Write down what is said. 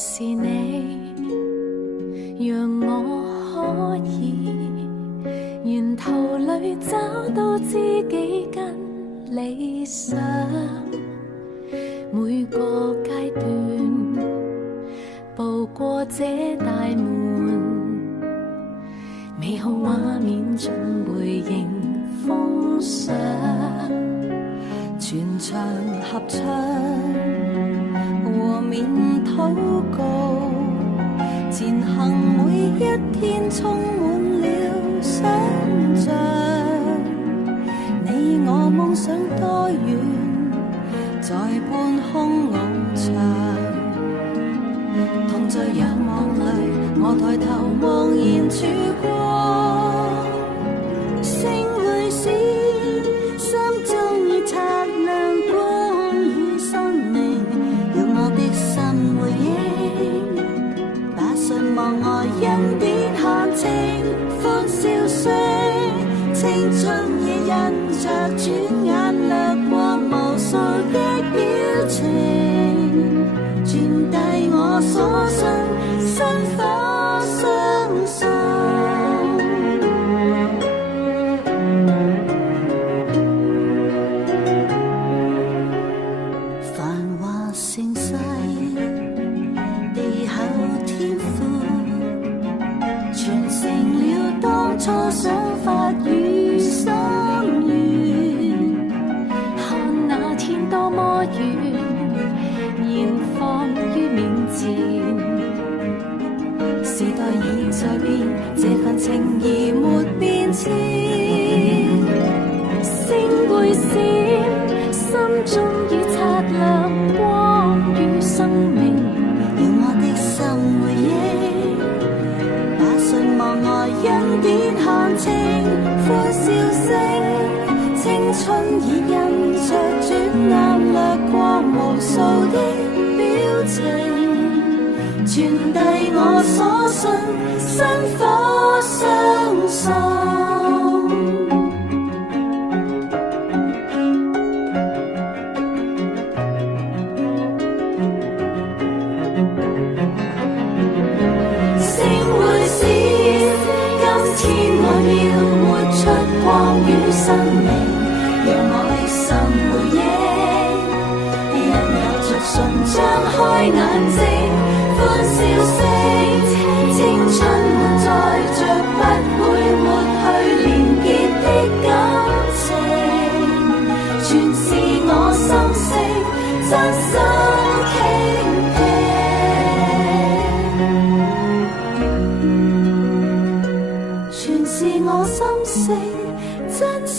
是你讓我可以沿途裏找到知己跟理想，每個階段步過這大門，美好畫面總會迎風上，全場合唱和面禱告，前行每一天充滿了想像，你我夢想多遠，在半空翱翔，同在仰望裏，我抬頭望見曙光，星會閃，心中已擦亮光與生命，讓我的心回應，把信望愛恩典看清，歡笑聲，青春已印着，轉眼掠過無數的表情，傳遞我所信，薪火相送。繁華盛世，地厚天闊，傳承了當初想法與心願，看那天多麼遠，現放於面前，時代已在變，這份情誼沒變遷，星會閃，心中已擦亮光與生命，讓我的心回應，把信望愛恩典看清，歡笑聲，青春已印着，轉眼掠過無數的表情，傳遞我所信，薪火相送。光與生命，讓我的心回應，因有着信張開眼睛，歡笑聲，青春滿載着不會抹去連結的感情，全是我心聲，真心傾聽，全是我心聲，真心